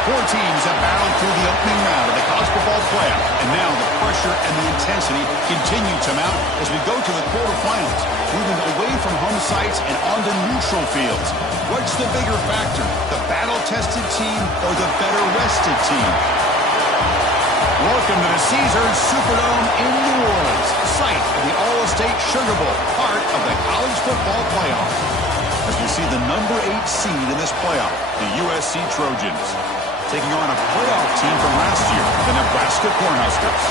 Four teams have battled through the opening round of the college football playoff, and now the pressure and the intensity continue to mount as we go to the quarterfinals, moving away from home sites and onto neutral fields. What's the bigger factor, the battle-tested team or the better-rested team? Welcome to the Caesars Superdome in New Orleans, site of the All-State Sugar Bowl, part of the college football playoff. As we see the number 8 seed in this playoff, the USC Trojans, taking on a playoff team from last year, the Nebraska Cornhuskers.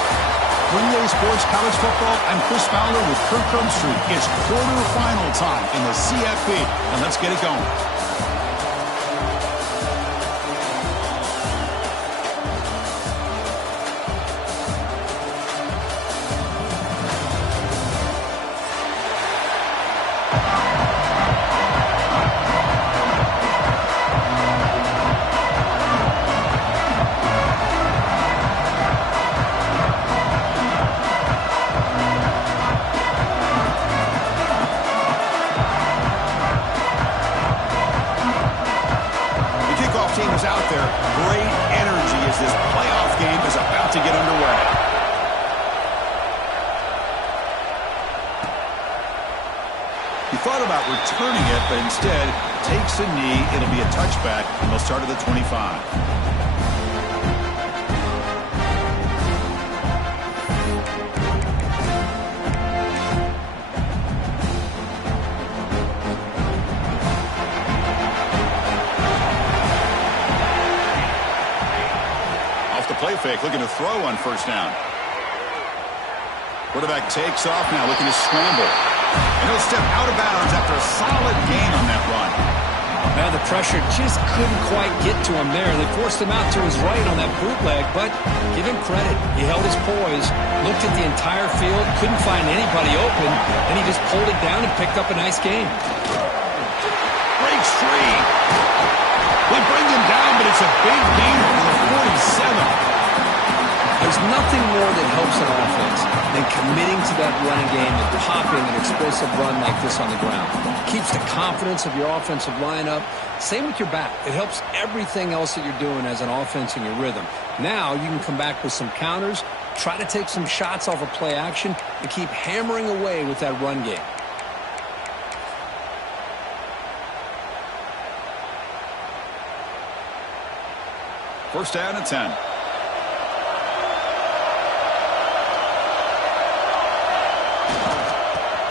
For EA Sports College Football, I'm Chris Fowler with Kirk Herbstreit. It's quarterfinal time in the CFP, and let's get it going. Returning it, but instead takes a knee. It'll be a touchback, and they'll start at the 25. Off the play fake, looking to throw on first down. Quarterback takes off now, looking to scramble. And he'll step out of bounds after a solid gain on that run. Now the pressure just couldn't quite get to him there. They forced him out to his right on that bootleg, but give him credit. He held his poise, looked at the entire field, couldn't find anybody open, and he just pulled it down and picked up a nice gain. Breaks free. They bring him down, but it's a big gain for the 47. There's nothing more that helps an offense than committing to that running game and popping an explosive run like this on the ground. Keeps the confidence of your offensive lineup. Same with your back. It helps everything else that you're doing as an offense in your rhythm. Now you can come back with some counters, try to take some shots off of play action, and keep hammering away with that run game. First down and 10.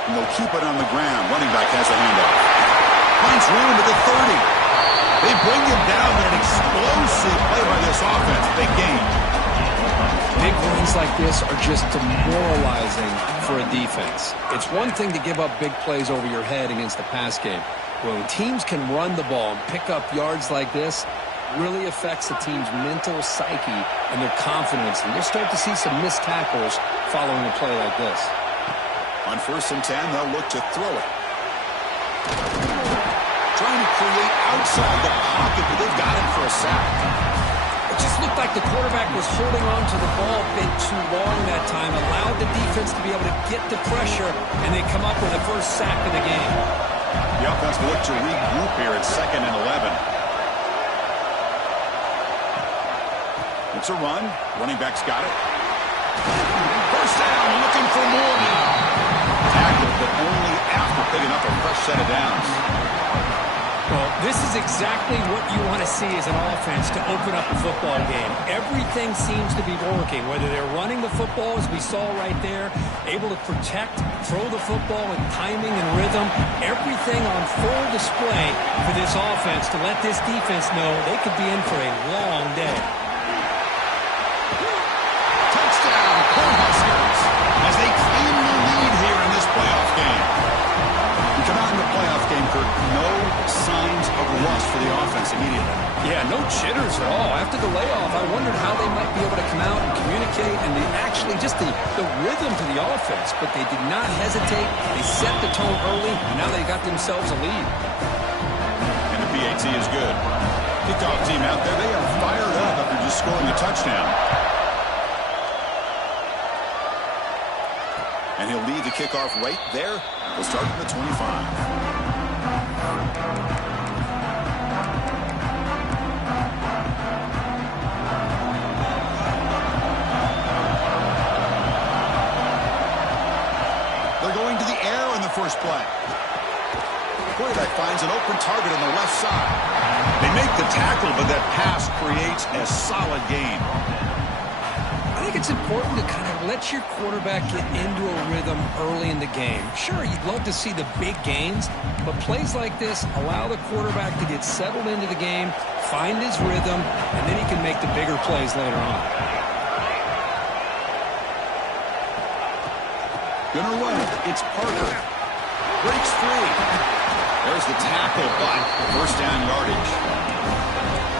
And they'll keep it on the ground. Running back has a handoff. Finds room to the 30. They bring him down, but an explosive play by this offense. Big gain. Big runs like this are just demoralizing for a defense. It's one thing to give up big plays over your head against the pass game. When teams can run the ball and pick up yards like this, really affects the team's mental psyche and their confidence. And you'll start to see some missed tackles following a play like this. On first and 10, they'll look to throw it. Trying to create outside the pocket, but they've got him for a sack. It just looked like the quarterback was holding on to the ball a bit too long that time, allowed the defense to be able to get the pressure, and they come up with the first sack of the game. The offense will look to regroup here at 2nd and 11. It's a run. Running back's got it. First down, looking for more now. Tackled, but only after picking up a fresh set of downs. Well, this is exactly what you want to see as an offense to open up a football game. Everything seems to be working, whether they're running the football, as we saw right there, able to protect, throw the football with timing and rhythm, everything on full display for this offense to let this defense know they could be in for a long day. Touchdown, Cornhuskers, as they claim the lead here in this playoff game. We come out in the playoff game, Kirk, no signs of rust for the offense immediately. Yeah, no jitters at all. After the layoff, I wondered how they might be able to come out and communicate and actually just the rhythm to the offense, but they did not hesitate. They set the tone early, and now they got themselves a lead. And the PAT is good. Kickoff team out there, they are fired up after just scoring a touchdown. And he'll lead the kickoff right there. We'll start from the 25. first play. Quarterback finds an open target on the left side. They make the tackle, but that pass creates a solid gain. I think it's important to kind of let your quarterback get into a rhythm early in the game. Sure, you'd love to see the big gains, but plays like this allow the quarterback to get settled into the game, find his rhythm, and then he can make the bigger plays later on. Gonna run it. It's Parker. Breaks free. There's the tackle, but first down yardage.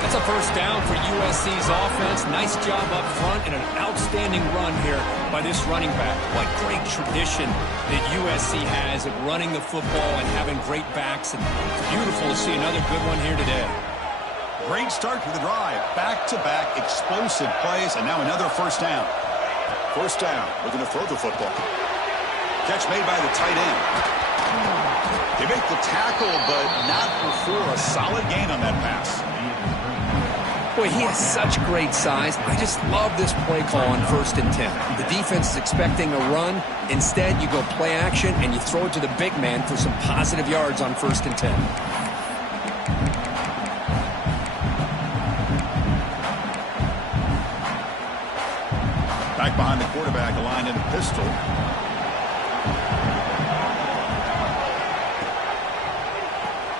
That's a first down for USC's offense. Nice job up front and an outstanding run here by this running back. What great tradition that USC has of running the football and having great backs. And it's beautiful to see another good one here today. Great start to the drive. Back-to-back explosive plays, and now another first down. First down, looking to throw the football. Catch made by the tight end. They make the tackle, but not before a solid gain on that pass. Boy, he has such great size. I just love this play call on 1st and 10. The defense is expecting a run. Instead, you go play action, and you throw it to the big man for some positive yards on 1st and 10. Back behind the quarterback, aligned in a pistol.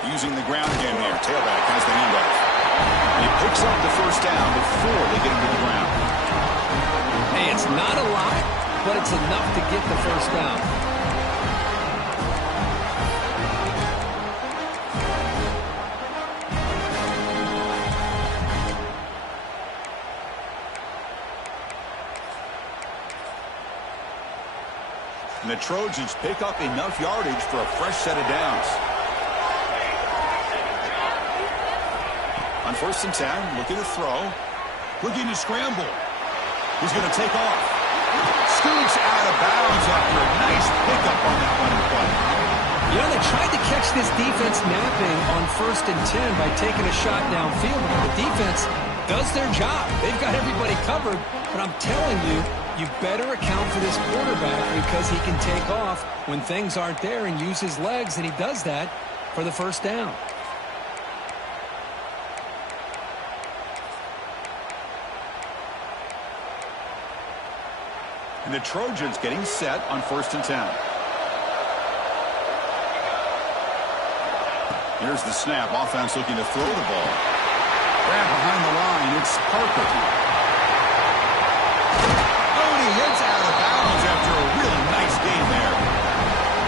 Using the ground game here. Tailback has the handoff. And he picks up the first down before they get him to the ground. Hey, it's not a lot, but it's enough to get the first down. And the Trojans pick up enough yardage for a fresh set of downs. On 1st and 10, looking to throw. Looking to scramble. He's going to take off. Scoots out of bounds after a nice pickup on that running play. You know, they tried to catch this defense napping on 1st and 10 by taking a shot downfield. The defense does their job. They've got everybody covered. But I'm telling you, you better account for this quarterback because he can take off when things aren't there and use his legs, and he does that for the first down. And the Trojans getting set on 1st and 10. Here's the snap. Offense looking to throw the ball. Grab behind the line. It's Parker. Oh, and he hits out of bounds after a really nice game there.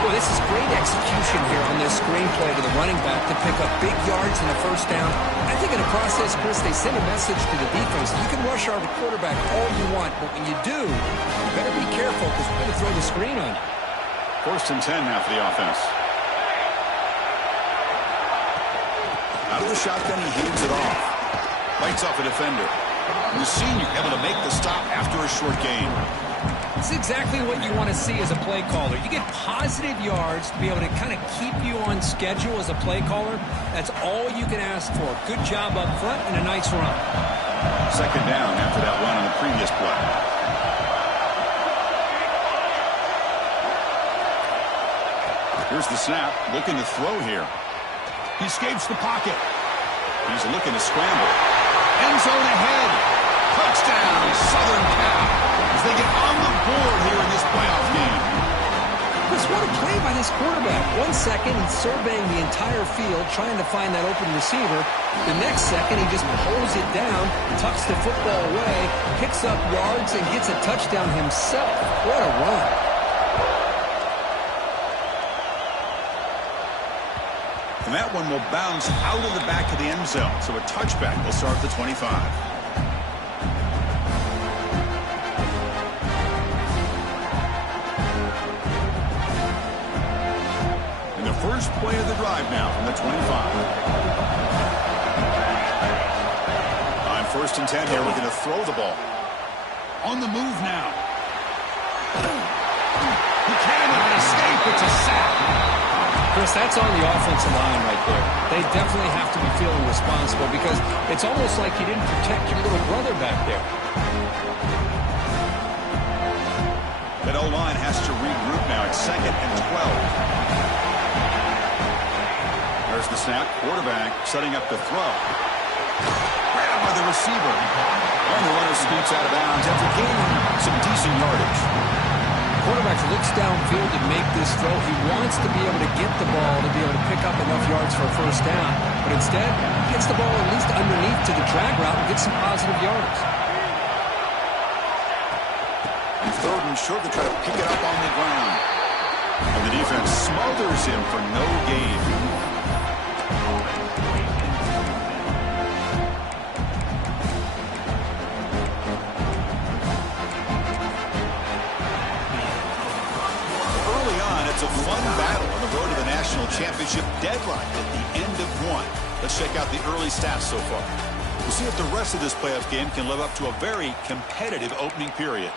Well, this is great execution here on this screenplay to the running back to pick up big yards in the first down. I think in the process, Chris, they send a message to the defense. You can rush our quarterback all you want, but when you do, you better be careful because we're going to throw the screen on you. 1st and 10 now for the offense. Out of the shotgun, he hands it off. Bites off a defender. And the senior able to make the stop after a short gain. It's exactly what you want to see as a play caller. You get positive yards to be able to kind of keep you on schedule as a play caller. That's all you can ask for. Good job up front and a nice run. Second down after that run on the previous play. Here's the snap. Looking to throw here. He escapes the pocket. He's looking to scramble. End zone ahead. Touchdown, Southern Cal. As they get on the board here in this playoff game. Chris, what a play by this quarterback. 1 second, he's surveying the entire field, trying to find that open receiver. The next second, he just pulls it down, tucks the football away, picks up yards, and gets a touchdown himself. What a run. And that one will bounce out of the back of the end zone. So a touchback will start at the 25. And the first play of the drive now from the 25. On 1st and 10 here, we're going to throw the ball. On the move now. He cannot escape. It's a sack. Chris, that's on the offensive line right there. They definitely have to be feeling responsible because it's almost like you didn't protect your little brother back there. That O-line has to regroup now. It's 2nd and 12. There's the snap. Quarterback setting up to throw. Right on by the receiver. And the runner scoots out of bounds after gaining some decent yardage. Quarterback looks downfield to make this throw. He wants to be able to get the ball to be able to pick up enough yards for a first down. But instead, he gets the ball at least underneath to the drag route and gets some positive yards. And 3rd and short to try to pick it up on the ground. And the defense smothers him for no gain. It's a fun battle on the road to the national championship deadline at the end of one. Let's check out the early stats so far. We'll see if the rest of this playoff game can live up to a very competitive opening period.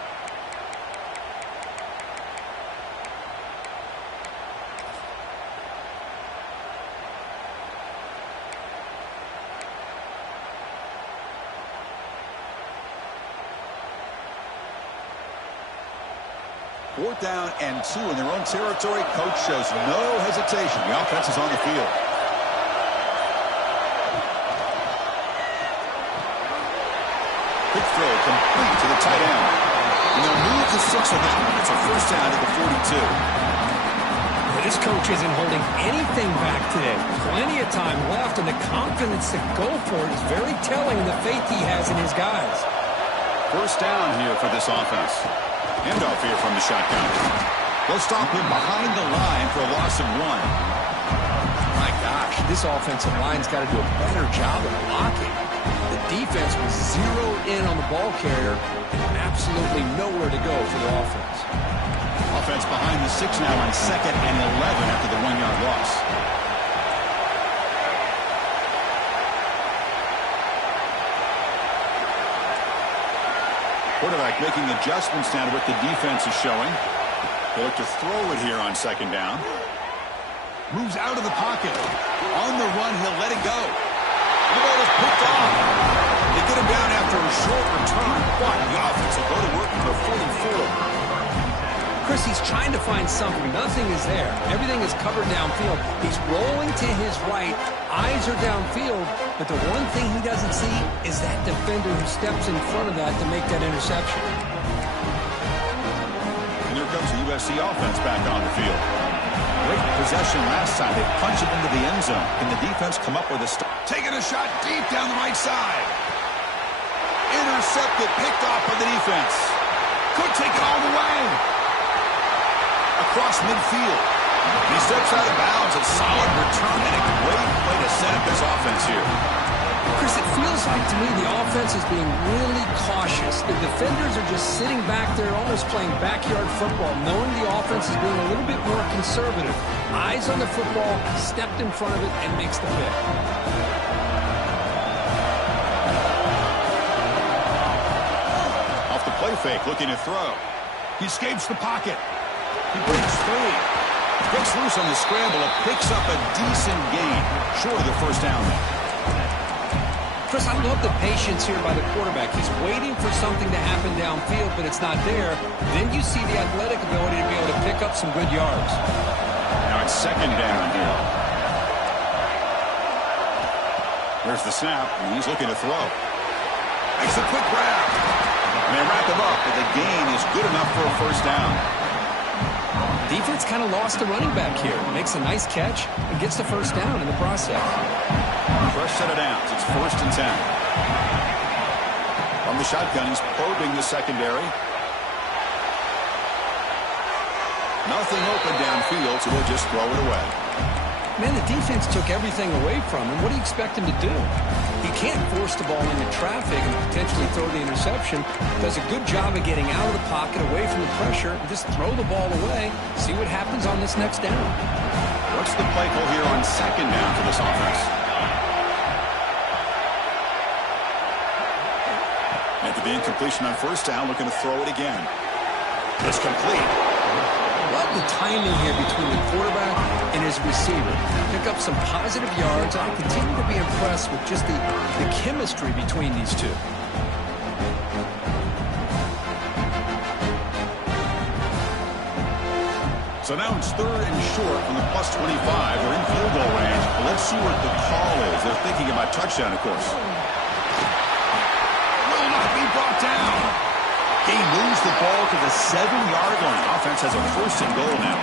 Fourth down and 2 in their own territory. Coach shows no hesitation. The offense is on the field. Quick throw complete to the tight end. And they'll move the 6 on that one. It's a first down to the 42. This coach isn't holding anything back today. Plenty of time left, and the confidence to go for it is very telling in the faith he has in his guys. First down here for this offense. Handoff here from the shotgun. They'll stop him behind the line for a loss of 1. My gosh, this offensive line's got to do a better job of blocking. The defense was zeroed in on the ball carrier and absolutely nowhere to go for the offense. Offense behind the 6 now on 2nd and 11 after the 1-yard loss. Quarterback making adjustments now to what the defense is showing. They look to throw it here on 2nd down. Moves out of the pocket. On the run, he'll let it go. The ball is picked off. They get him down after a short return. But the offense will go to work for the 44. Chris, he's trying to find something. Nothing is there. Everything is covered downfield. He's rolling to his right. Eyes are downfield. But the one thing he doesn't see is that defender who steps in front of that to make that interception. And here comes the USC offense back on the field. Great possession last time. They punch it into the end zone. Can the defense come up with a stop? Taking a shot deep down the right side. Intercepted, picked off by the defense. Could take it all the way. Across midfield. He steps out of bounds. A solid return and a great play to set up this offense here. Chris, it feels like to me the offense is being really cautious. The defenders are just sitting back there almost playing backyard football, knowing the offense is being a little bit more conservative. Eyes on the football, stepped in front of it, and makes the pick. Off the play fake, looking to throw. He escapes the pocket. He breaks free. Breaks loose on the scramble. It picks up a decent gain. Short of the first down there. Chris, I love the patience here by the quarterback. He's waiting for something to happen downfield, but it's not there. Then you see the athletic ability to be able to pick up some good yards. Now it's 2nd down here. There's the snap, and he's looking to throw. Makes a quick grab. And they wrap him up, but the gain is good enough for a first down. Defense kind of lost the running back here. Makes a nice catch and gets the first down in the process. Fresh set of downs. It's 1st and 10. From the shotgun, he's probing the secondary. Nothing open downfield, so they'll just throw it away. Man, the defense took everything away from him. What do you expect him to do? He can't force the ball into traffic and potentially throw the interception. Does a good job of getting out of the pocket, away from the pressure, and just throw the ball away. See what happens on this next down. What's the play call here on 2nd down for this offense? After the incompletion on 1st down, looking to throw it again. It's complete. Love the timing here between the quarterback and his receiver. Pick up some positive yards. I continue to be impressed with just the chemistry between these two. So now it's 3rd and short from the +25. They're in field goal range. But let's see what the call is. They're thinking about touchdown, of course. Will not be brought down. He moves the ball to the 7-yard line. Offense has a 1st and goal now.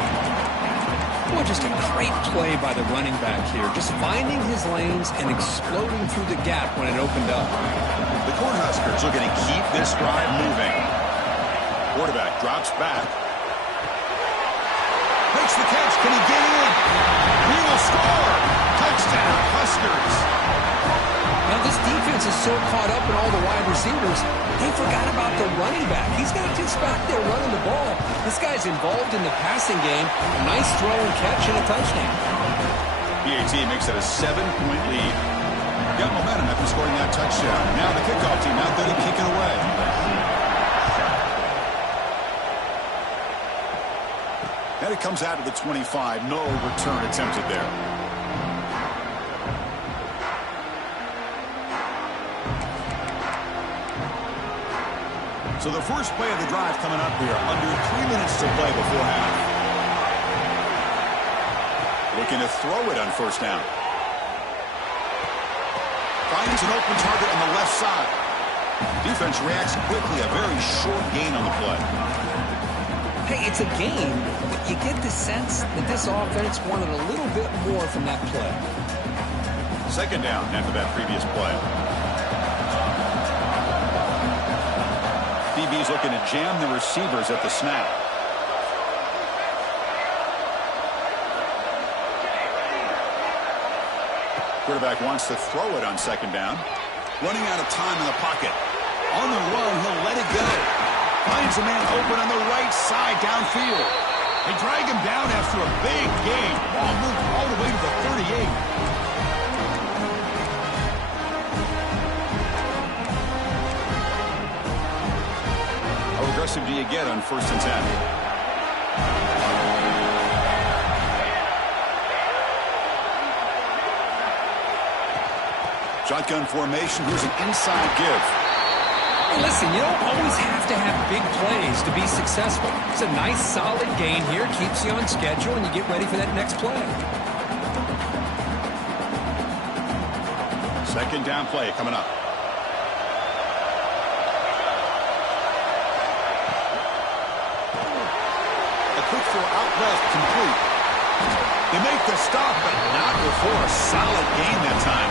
Well, just a great play by the running back here. Just finding his lanes and exploding through the gap when it opened up. The Cornhuskers looking to keep this drive moving. Quarterback drops back. Makes the catch. Can he get in? He will score. Touchdown, Huskers. Now, this defense is so caught up in all the wide receivers, they forgot about the running back. He's not just back there running the ball. This guy's involved in the passing game. Nice throw and catch and a touchdown. PAT makes it a 7-point lead. Got momentum after scoring that touchdown. Now the kickoff team out there to kick it away. And it comes out to the 25. No return attempted there. So the first play of the drive coming up here. Under 3 minutes to play before half. Looking to throw it on 1st down. Finds an open target on the left side. Defense reacts quickly. A very short gain on the play. Hey, it's a game, but you get the sense that this offense wanted a little bit more from that play. 2nd down after that previous play. DB's looking to jam the receivers at the snap. Quarterback wants to throw it on 2nd down. Running out of time in the pocket. On the run, he'll let it go. Finds a man open on the right side downfield. They drag him down after a big gain. Ball moved all the way to the 38. How aggressive do you get on 1st and 10? Shotgun formation. Here's an inside give. Listen, you don't always have to have big plays to be successful. It's a nice, solid gain here. Keeps you on schedule, and you get ready for that next play. 2nd down play coming up. A quick throw out left, complete. They make the stop, but not before a solid gain that time.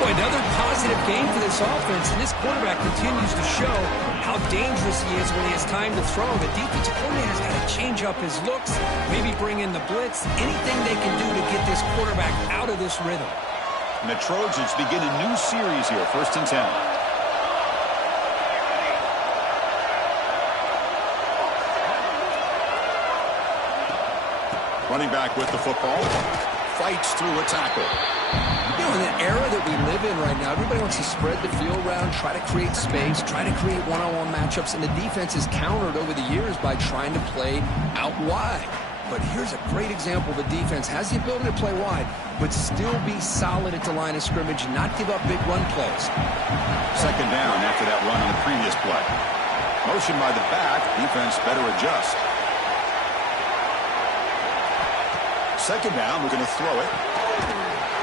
Boy, another positive game for this offense, and this quarterback continues to show how dangerous he is when he has time to throw. The defensive coordinator's got to change up his looks, maybe bring in the blitz, anything they can do to get this quarterback out of this rhythm. And the Trojans begin a new series here, 1st and 10. Running back with the football. Fights through a tackle. You know, in the era that we live in right now, everybody wants to spread the field around, try to create space, try to create one-on-one matchups, and the defense is countered over the years by trying to play out wide. But here's a great example. The defense has the ability to play wide, but still be solid at the line of scrimmage, not give up big run plays. 2nd down after that run on the previous play. Motion by the back. Defense better adjust. 2nd down. We're going to throw it.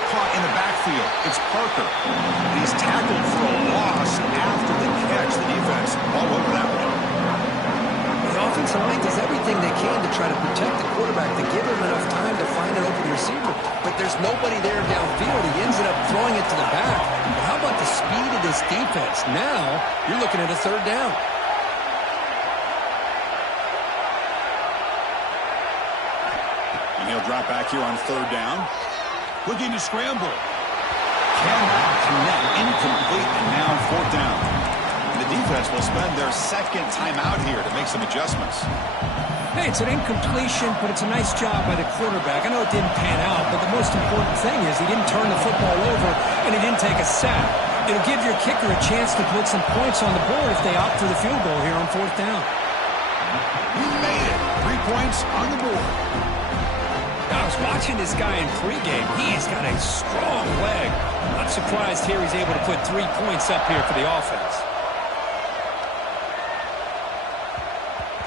Caught in the backfield. It's Parker. He's tackled for a loss after the catch. The defense all over that one. The offensive line does everything they can to try to protect the quarterback, to give him enough time to find an open receiver. But there's nobody there downfield. He ends up throwing it to the back. But how about the speed of this defense? Now you're looking at a 3rd down. And he'll drop back here on 3rd down. Looking to scramble. Cannot connect. Incomplete, and now 4th down. And the defense will spend their 2nd timeout here to make some adjustments. Hey, it's an incompletion, but it's a nice job by the quarterback. I know it didn't pan out, but the most important thing is he didn't turn the football over and he didn't take a sack. It'll give your kicker a chance to put some points on the board if they opt for the field goal here on 4th down. He made it. 3 points on the board. I was watching this guy in pregame. He's got a strong leg. Not surprised here he's able to put 3 points up here for the offense.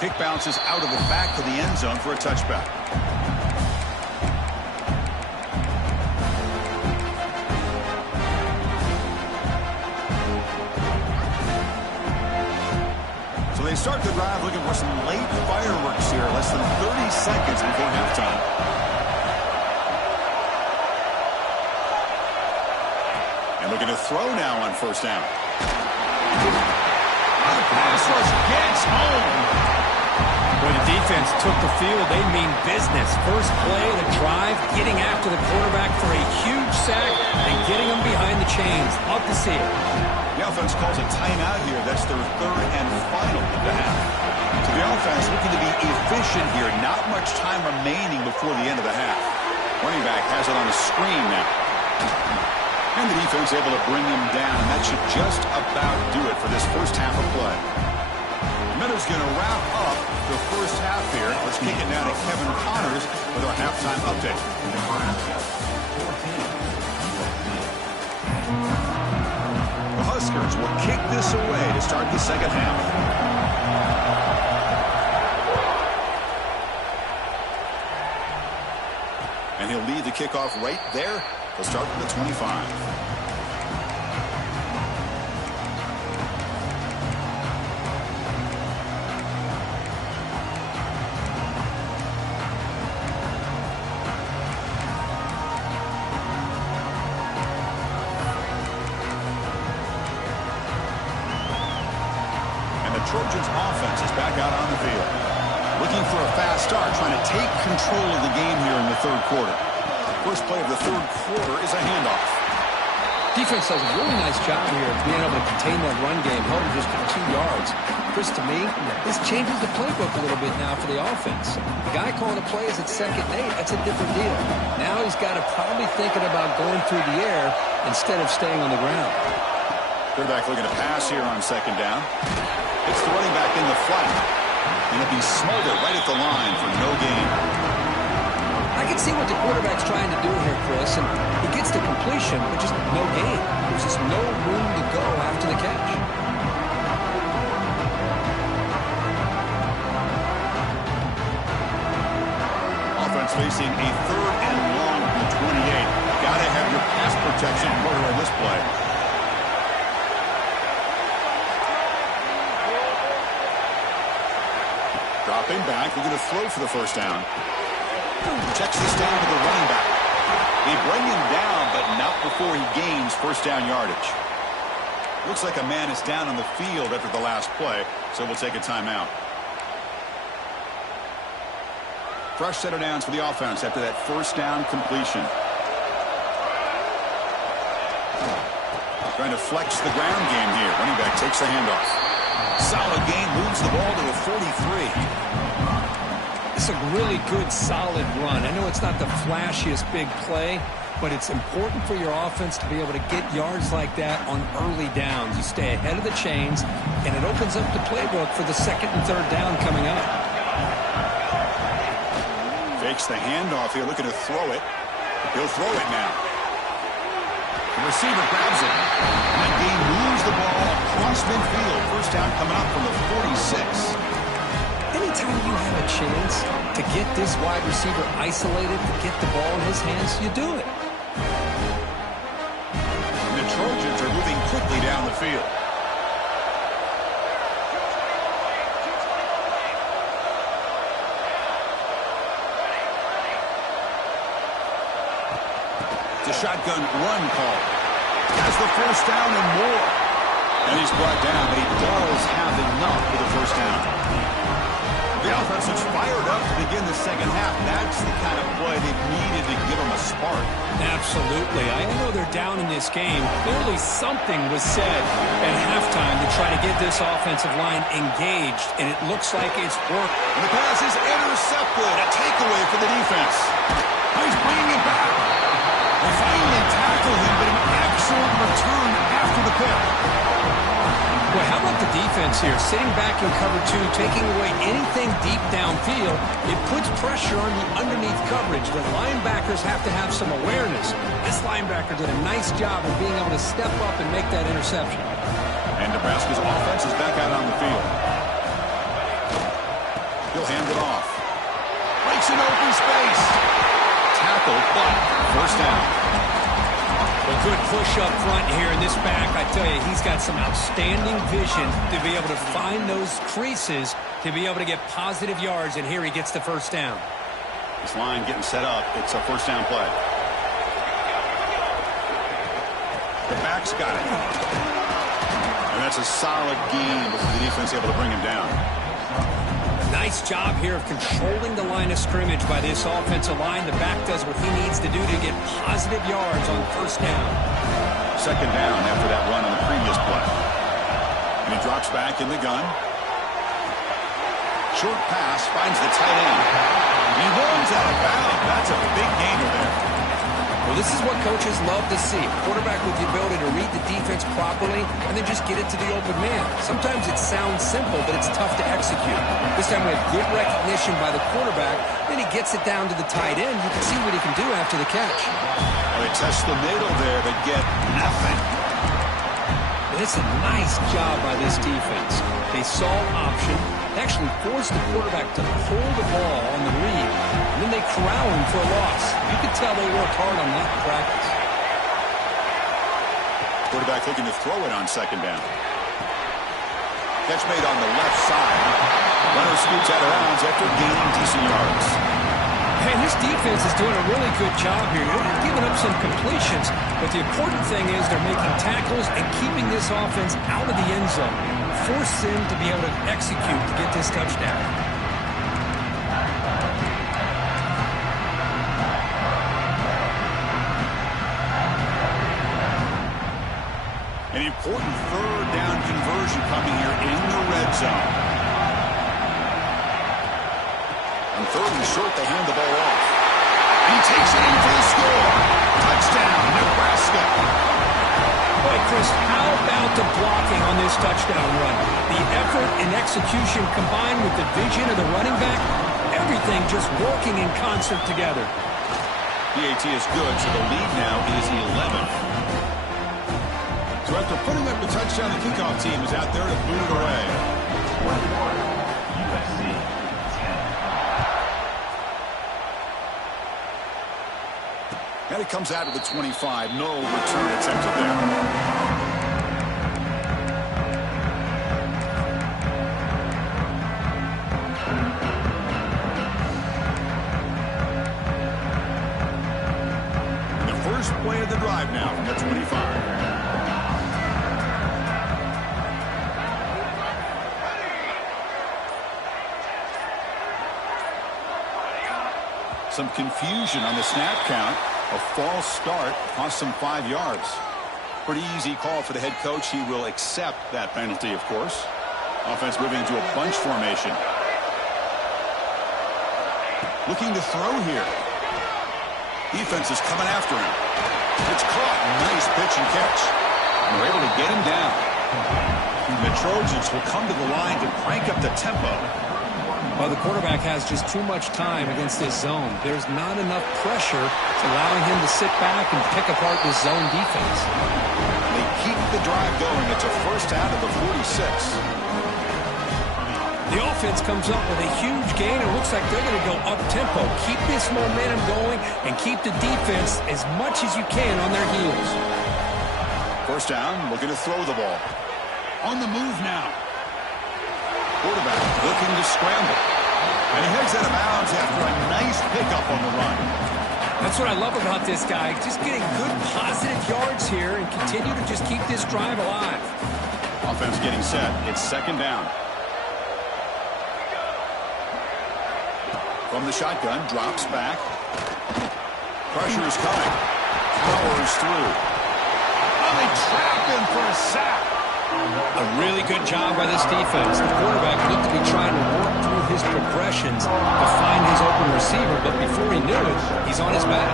Kick bounces out of the back of the end zone for a touchback. So they start the drive looking for some late fireworks here. Less than 30 seconds before halftime. And looking to throw now on first down. The pass rush gets home. When the defense took the field, they mean business. First play of the drive, getting after the quarterback for a huge sack and getting him behind the chains. Love to see it. The offense calls a timeout here. That's their third and final of the half. So the offense looking to be efficient here. Not much time remaining before the end of the half. Running back has it on a screen now. And the defense able to bring him down. And that should just about do it for this first half of play. Meadows going to wrap up the first half here. Let's kick it down to Kevin Connors with our halftime update. The Huskers will kick this away to start the second half. And he'll lead the kickoff right there. They'll start from the 25. Trojans offense is back out on the field. Looking for a fast start, trying to take control of the game here in the third quarter. First play of the third quarter is a handoff. Defense does a really nice job here of being able to contain that run game, held just for 2 yards. Chris, to me, this changes the playbook a little bit now for the offense. The guy calling the plays at 2nd and 8, that's a different deal. Now he's got to probably thinking about going through the air instead of staying on the ground. Quarterback looking to pass here on 2nd down. It's the running back in the flat. And it'll be smothered right at the line for no gain. I can see what the quarterback's trying to do here, Chris. And he gets the completion, but just no gain. There's just no room to go after the catch. Offense facing a 3rd and long from 28. Got to have your pass protection quarter on this play. Dropping back, we're going to throw for the first down. Checks this down to the running back. They bring him down, but not before he gains first down yardage. Looks like a man is down on the field after the last play, so we'll take a timeout. Fresh set of downs for the offense after that first down completion. Trying to flex the ground game here. Running back takes the handoff. Solid gain, moves the ball to the 43. It's a really good, solid run. I know it's not the flashiest big play, but it's important for your offense to be able to get yards like that on early downs. You stay ahead of the chains, and it opens up the playbook for the 2nd and 3rd down coming up. Fakes the handoff here, looking to throw it. He'll throw it now. The receiver grabs it. And he moves the ball across midfield. First down coming up from the 46. Anytime you have a chance to get this wide receiver isolated, to get the ball in his hands, you do it. And the Trojans are moving quickly down the field. It's a shotgun run call. Has the first down and more. And he's brought down, but he does have enough for the first down. The offense looks fired up to begin the second half. That's the kind of play they needed to give them a spark. Absolutely. I know they're down in this game. Clearly something was said at halftime to try to get this offensive line engaged, and it looks like it's worked. And the pass is intercepted. A takeaway for the defense. He's bringing it back. They finally tackle him, but an excellent return after the pick. Well, how about the defense here? Sitting back in cover 2, taking away anything deep downfield. It puts pressure on the underneath coverage. The linebackers have to have some awareness. This linebacker did a nice job of being able to step up and make that interception. And Nebraska's offense is back out on the field. He'll hand it off. Breaks an open space. Tackled, but first down. A good push up front here in this back. I tell you, he's got some outstanding vision to be able to find those creases, to be able to get positive yards, and here he gets the first down. This line getting set up. It's a first down play. The back's got it. And that's a solid gain before the defense able to bring him down. Nice job here of controlling the line of scrimmage by this offensive line. The back does what he needs to do to get positive yards on first down. Second down after that run on the previous play. And he drops back in the gun. Short pass finds the tight end. He runs out of bounds. That's a big gainer there. Well, this is what coaches love to see. A quarterback with the ability to read the defense properly and then just get it to the open man. Sometimes it sounds simple, but it's tough to execute. This time we have good recognition by the quarterback. Then he gets it down to the tight end. You can see what he can do after the catch. Well, they test the middle there, but get nothing. It's a nice job by this defense. They saw option. They actually forced the quarterback to pull the ball on the read, and then they corral him for a loss. You could tell they worked hard on that in practice. Quarterback looking to throw it on second down. Catch made on the left side. Runner scoots out of bounds after gaining decent yards. Hey, this defense is doing a really good job here. They're giving up some completions, but the important thing is they're making tackles and keeping this offense out of the end zone. Force them to be able to execute to get this touchdown. An important third down conversion coming here in the red zone. On third and short, they hand the ball off. He takes it in for the score. Touchdown, Nebraska. Boy, Chris, how about the blocking on this touchdown run? The effort and execution combined with the vision of the running back, everything just working in concert together. PAT is good, so the lead now is 11. So after putting up the touchdown, the kickoff team is out there to boot it away. USC 10. And it comes out of the 25. No return attempted there. First play of the drive now from the 25. Some confusion on the snap count. A false start cost him 5 yards. Pretty easy call for the head coach. He will accept that penalty, of course. Offense moving into a bunch formation. Looking to throw here. Defense is coming after him. It's caught. Nice pitch and catch. And they're able to get him down. The Trojans will come to the line to crank up the tempo. Well, the quarterback has just too much time against this zone. There's not enough pressure to allowing him to sit back and pick apart this zone defense. They keep the drive going. It's a first out of the 46. The offense comes up with a huge gain. It looks like they're going to go up-tempo. Keep this momentum going and keep the defense as much as you can on their heels. First down, looking to throw the ball. On the move now. Quarterback looking to scramble. And he heads out of bounds after a nice pickup on the run. That's what I love about this guy. Just getting good positive yards here and continue to just keep this drive alive. Offense getting set. It's second down. From the shotgun, drops back. Pressure is coming. Powers through. Oh, they trap him for a sack. A really good job by this defense. The quarterback looked to be trying to work through his progressions to find his open receiver, but before he knew it, he's on his back.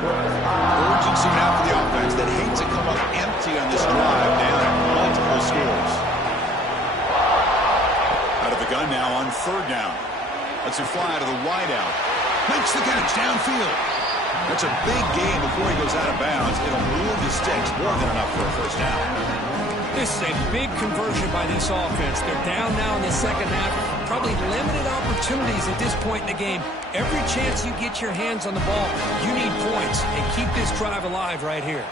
Urgency now for the offense that hates to come up empty on this drive, down multiple scores. Out of the gun now on third down. Lets it fly to the wideout. Makes the catch downfield. That's a big gain before he goes out of bounds. It'll move the sticks more than enough for a first down. This This is a big conversion by this offense. They're down now in the second half. Probably limited opportunities at this point in the game. Every chance you get your hands on the ball, you need points. And keep this drive alive right here.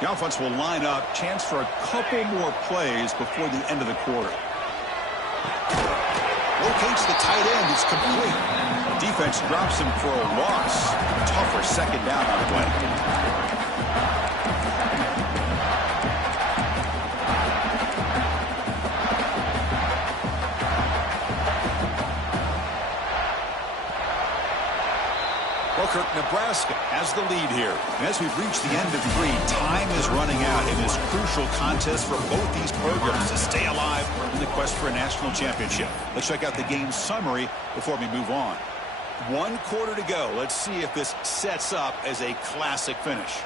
The offense will line up. Chance for a couple more plays before the end of the quarter. Locates the tight end. It's complete. The defense drops him for a loss. Tougher second down on the way. Nebraska has the lead here. And as we've reached the end of 3, time is running out in this crucial contest for both these programs to stay alive in the quest for a national championship. Let's check out the game summary before we move on. 1 quarter to go. Let's see if this sets up as a classic finish.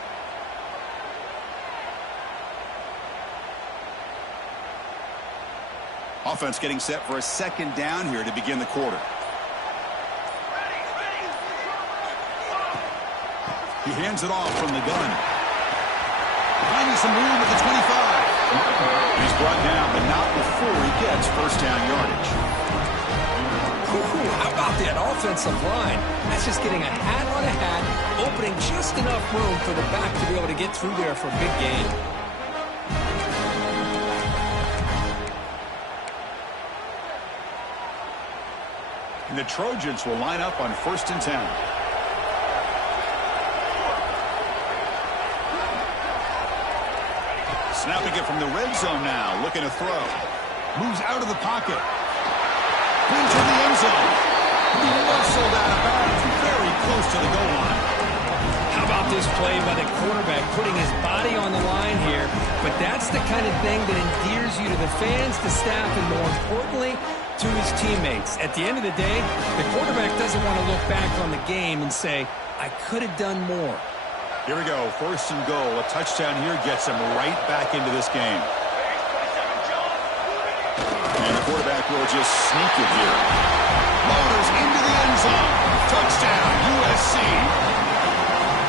Offense getting set for a second down here to begin the quarter. He hands it off from the gun. Finding some room at the 25. He's brought down, but not before he gets first down yardage. How about that offensive line? That's just getting a hat on a hat, opening just enough room for the back to be able to get through there for a big gain. And the Trojans will line up on 1st and 10. Snapping it from the red zone now, looking to throw. Moves out of the pocket. Into the end zone. Muscled out of bounds, very close to the goal line. How about this play by the quarterback, putting his body on the line here? But that's the kind of thing that endears you to the fans, the staff, and more importantly, to his teammates. At the end of the day, the quarterback doesn't want to look back on the game and say, I could have done more. Here we go, 1st and goal. A touchdown here gets him right back into this game. And the quarterback will just sneak it here. Motors into the end zone. Touchdown, USC.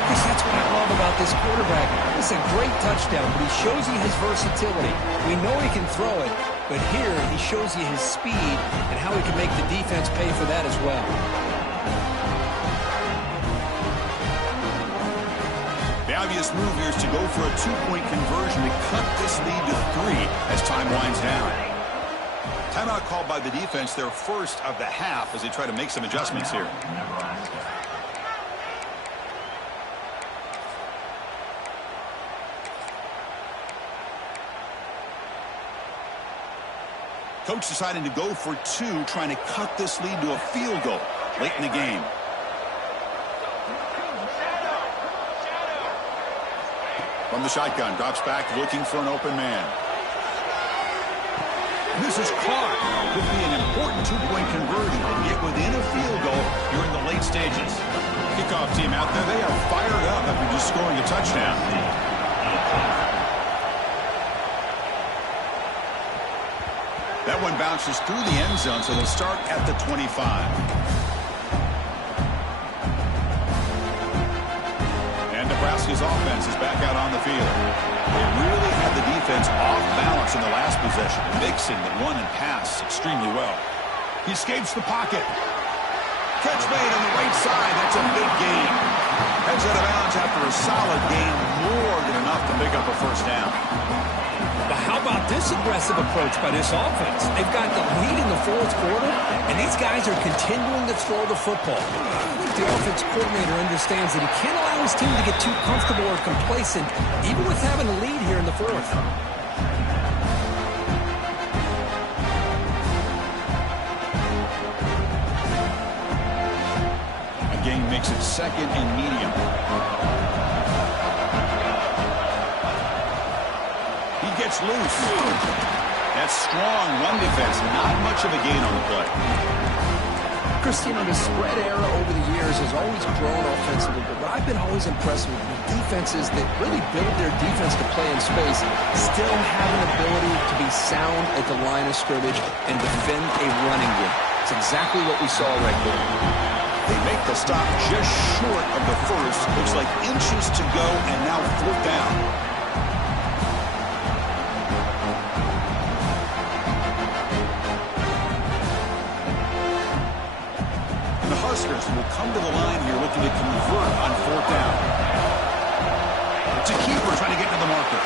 Because that's what I love about this quarterback. It's a great touchdown, but he shows you his versatility. We know he can throw it, but here he shows you his speed and how he can make the defense pay for that as well. The obvious move here is to go for a 2-point conversion to cut this lead to 3 as time winds down. Timeout called by the defense, their first of the half, as they try to make some adjustments here. Coach deciding to go for 2, trying to cut this lead to a field goal late in the game. From the shotgun, drops back, looking for an open man. This is caught. Could be an important 2-point conversion to get within a field goal during the late stages. Kickoff team out there, they are fired up after just scoring a touchdown. That one bounces through the end zone, so they'll start at the 25. Nebraska's offense is back out on the field. They really had the defense off balance in the last possession, mixing the run and pass extremely well. He escapes the pocket. Catch made on the right side. That's a big gain. Heads out of bounds after a solid gain, more than enough to pick up a first down. But how about this aggressive approach by this offense? They've got the lead in the 4th quarter, and these guys are continuing to throw the football. I think the offense coordinator understands that he can't allow his team to get too comfortable or complacent, even with having a lead here in the 4th. Again, makes it 2nd and medium. Gets loose. That's strong run defense. Not much of a gain on the play. Christian, the spread era over the years has always grown offensively, but what I've been always impressed with defenses that really build their defense to play in space still have an ability to be sound at the line of scrimmage and defend a running game. It's exactly what we saw right there. They make the stop just short of the first. Looks like inches to go, and now 4th down. looking to convert on 4th down. It's a keeper trying to get to the marker.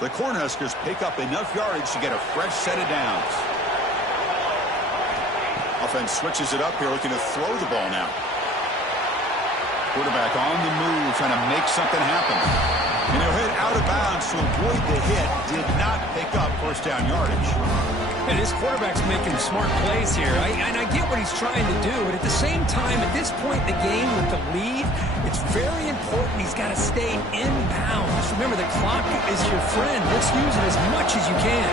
The Cornhuskers pick up enough yardage to get a fresh set of downs. Offense switches it up here, looking to throw the ball now. Quarterback on the move, trying to make something happen. And he'll hit out of bounds to avoid the hit. Did not pick up first down yardage. And his quarterback's making smart plays here. And I get what he's trying to do, but at the same time, at this point in the game with the lead, it's very important he's got to stay in bounds. Remember, the clock is your friend. Let's use it as much as you can.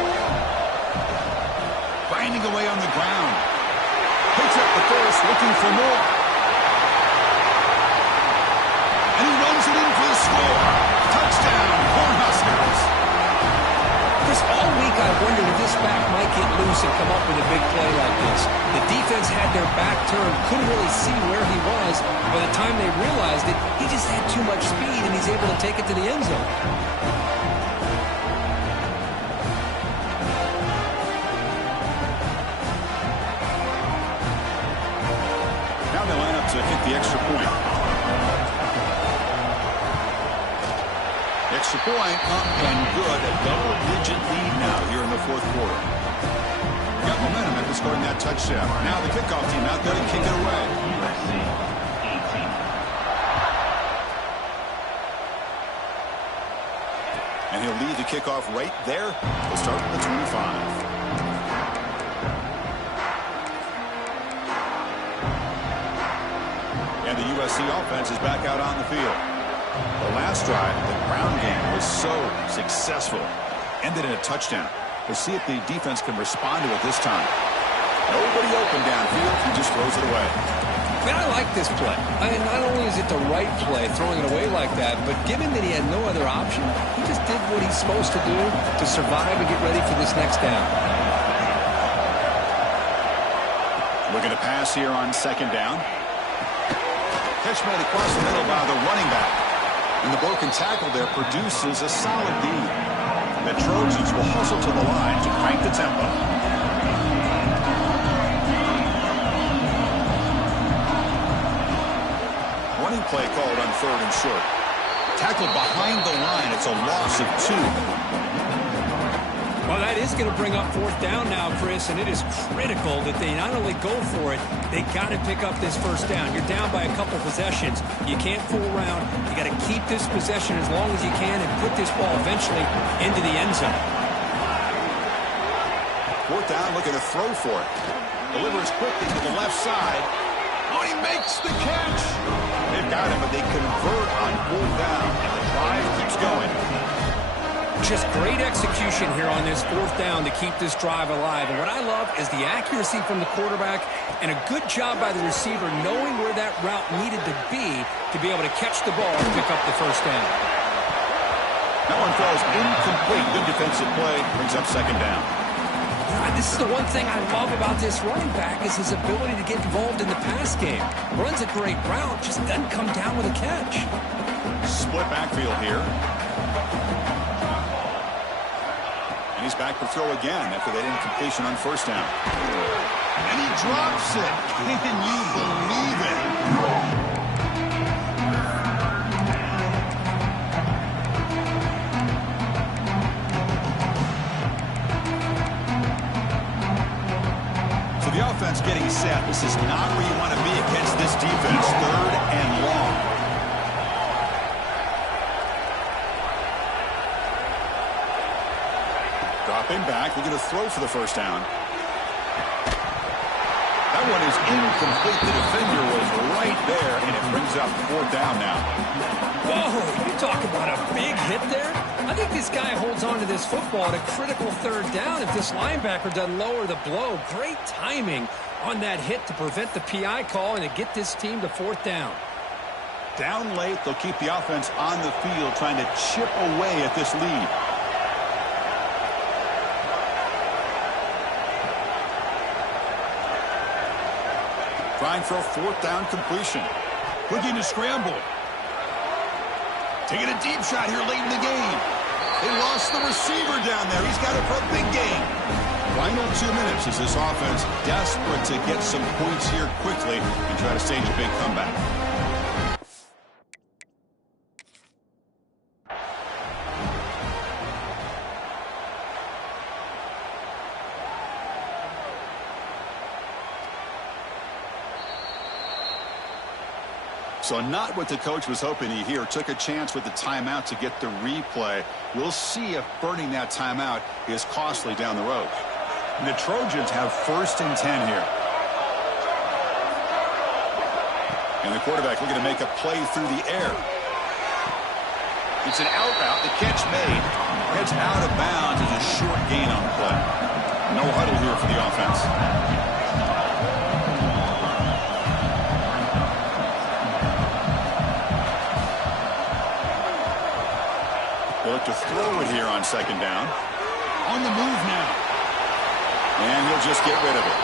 Grinding away on the ground. Picks up the first, looking for more. And he runs it in for the score. Touchdown, Cornhuskers. Chris, all week I wondered if this back might get loose and come up with a big play like this. The defense had their back turned, couldn't really see where he was. By the time they realized it, he just had too much speed, and he's able to take it to the end zone. Now they line up to kick the extra point. Extra point up and good. A double-digit lead now here in the 4th quarter. Got momentum after scoring that touchdown. Now the kickoff team out there to kick it away. And he'll lead the kickoff right there. He'll start at the 25. And the USC offense is back out on the field. The last drive, the ground game was so successful. Ended in a touchdown. We'll see if the defense can respond to it this time. Nobody open downfield. He just throws it away. Man, I like this play. Not only is it the right play, throwing it away like that, but given that he had no other option, he just did what he's supposed to do to survive and get ready for this next down. Looking to pass here on 2nd down. Catch made across the middle by the running back. And the broken tackle there produces a solid D. The Trojans will hustle to the line to crank the tempo. Running play called on 3rd and short. Tackled behind the line. It's a loss of 2. Well, that is going to bring up 4th down now, Chris, and it is critical that they not only go for it, they got to pick up this first down. You're down by a couple possessions. You can't fool around. You got to keep this possession as long as you can and put this ball eventually into the end zone. 4th down, looking to throw for it. Delivers quickly to the left side. Oh, he makes the catch. They've got it, but they convert on 4th down, and the drive keeps going. Just great execution here on this 4th down to keep this drive alive. And what I love is the accuracy from the quarterback and a good job by the receiver knowing where that route needed to be able to catch the ball and pick up the first down. That one falls incomplete. Good defensive play. Brings up 2nd down. This is the one thing I love about this running back is his ability to get involved in the pass game. Runs a great route, just doesn't come down with a catch. Split backfield here. And he's back to throw again after that incompletion on 1st down. And he drops it. Can you believe it? The offense getting set. This is not where you want to be against this defense. 3rd and long. Dropping back. We're going to throw for the first down. That one is incomplete. The defender was right there, and it brings up 4th down now. Whoa, you talk about a big hit there. I think this guy holds on to this football at a critical 3rd down if this linebacker doesn't lower the blow. Great timing on that hit to prevent the PI call and to get this team to 4th down. Down late, they'll keep the offense on the field trying to chip away at this lead. Trying for a 4th down completion. Looking to scramble. Taking a deep shot here late in the game. They lost the receiver down there. He's got it for a big game. Final 2 minutes as this offense desperate to get some points here quickly and try to stage a big comeback. So not what the coach was hoping to hear. Took a chance with the timeout to get the replay. We'll see if burning that timeout is costly down the road. And the Trojans have 1st and 10 here. And the quarterback looking to make a play through the air. It's an out route. The catch made. Heads out of bounds as a short gain on the play. No huddle here for the offense. They'll look to throw it here on 2nd down. On the move now. And he'll just get rid of it.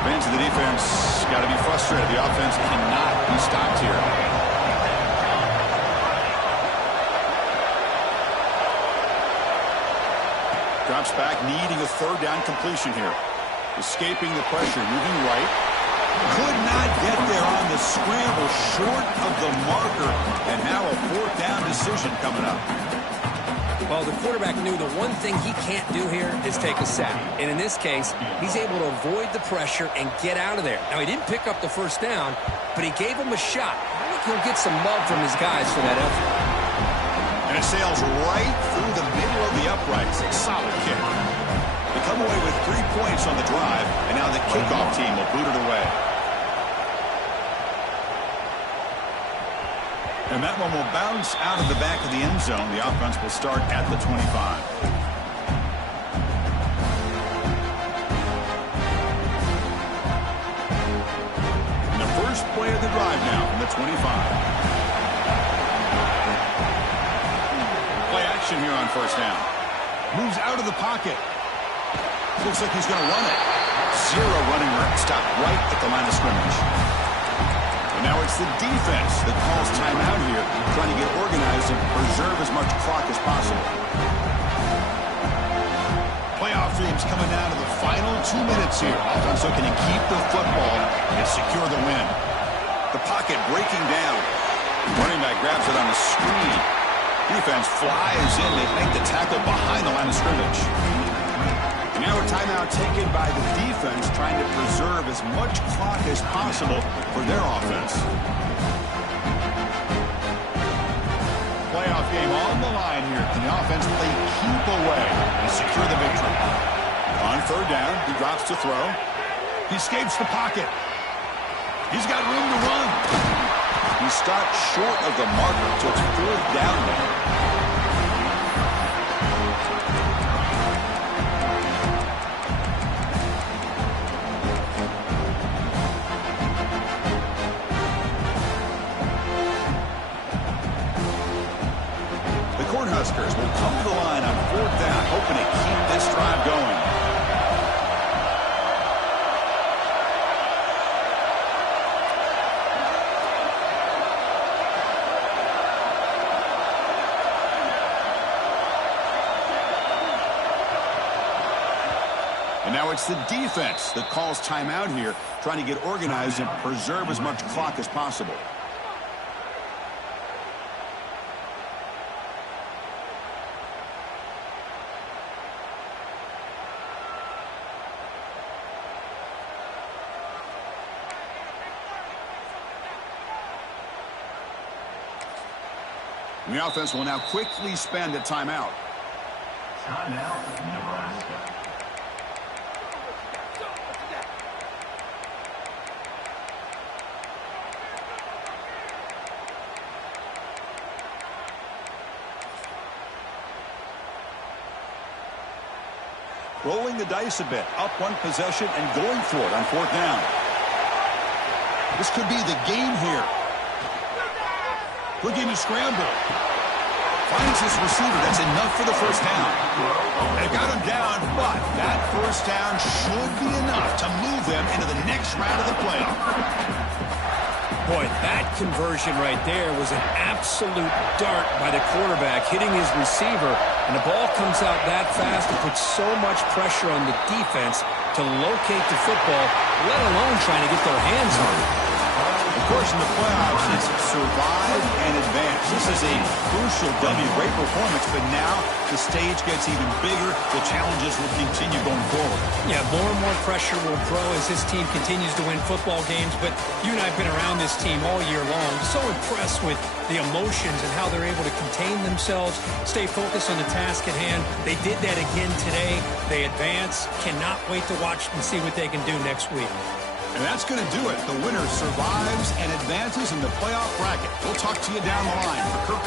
Fans of the defense got to be frustrated. The offense cannot be stopped here. Drops back, needing a 3rd down completion here. Escaping the pressure, moving right. Could not get there on the scramble, short of the marker, and now a 4th down decision coming up. Well, the quarterback knew the one thing he can't do here is take a sack. And in this case, he's able to avoid the pressure and get out of there. Now, he didn't pick up the 1st down, but he gave him a shot. I think he'll get some love from his guys for that effort. And it sails right through the middle of the uprights. Solid kick. They come away with 3 points on the drive, and now the kickoff team will boot it away. And that one will bounce out of the back of the end zone. The offense will start at the 25. And the first play of the drive now from the 25. Play action here on 1st down. Moves out of the pocket. Looks like he's going to run it. 0 running room. Stopped right at the line of scrimmage. Now it's the defense that calls timeout here, trying to get organized and preserve as much clock as possible. Playoff dreams coming down to the final 2 minutes here. Offense looking to keep the football and secure the win. The pocket breaking down. Running back grabs it on the screen. Defense flies in. They make the tackle behind the line of scrimmage. Now a timeout taken by the defense, trying to preserve as much clock as possible for their offense. Playoff game on the line here. Can the offense play keep away and secure the victory? On 3rd down, he drops to throw. He escapes the pocket. He's got room to run. He stopped short of the marker, so it's 4th down now. Huskers will come to the line on 4th down, hoping to keep this drive going. And now it's the defense that calls timeout here, trying to get organized and preserve as much clock as possible. And the offense will now quickly spend a timeout. Timeout, Nebraska. Rolling the dice a bit, up 1 possession and going for it on 4th down. This could be the game here. Looking to scramble. Finds his receiver. That's enough for the first down. They got him down, but that first down should be enough to move them into the next round of the playoff. Boy, that conversion right there was an absolute dart by the quarterback, hitting his receiver, and the ball comes out that fast and puts so much pressure on the defense to locate the football, let alone trying to get their hands on it. Of course, in the playoffs, it's survive and advance. This is a crucial W. Great performance, but now the stage gets even bigger. The challenges will continue going forward. Yeah, more and more pressure will grow as this team continues to win football games, but you and I have been around this team all year long. So impressed with the emotions and how they're able to contain themselves, stay focused on the task at hand. They did that again today. They advance. Cannot wait to watch and see what they can do next week. And that's going to do it. The winner survives and advances in the playoff bracket. We'll talk to you down the line. For Kirk